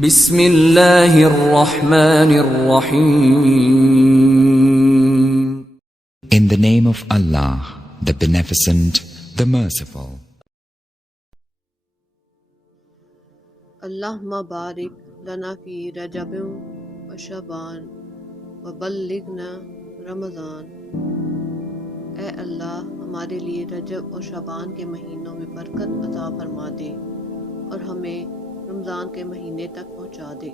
बिस्मिल्लाहिर्रहमानिर्रहीम। In the name of Allah, the Beneficent, the Merciful. Allahumma barik lana fi Rajabin wa Shaban wa ballighna Ramadan। ए अल्लाह, हमारे लिए रजब और शबान के महीनों में बरकत अता फरमा दे और हमें रमज़ान के महीने तक पहुँचा दे।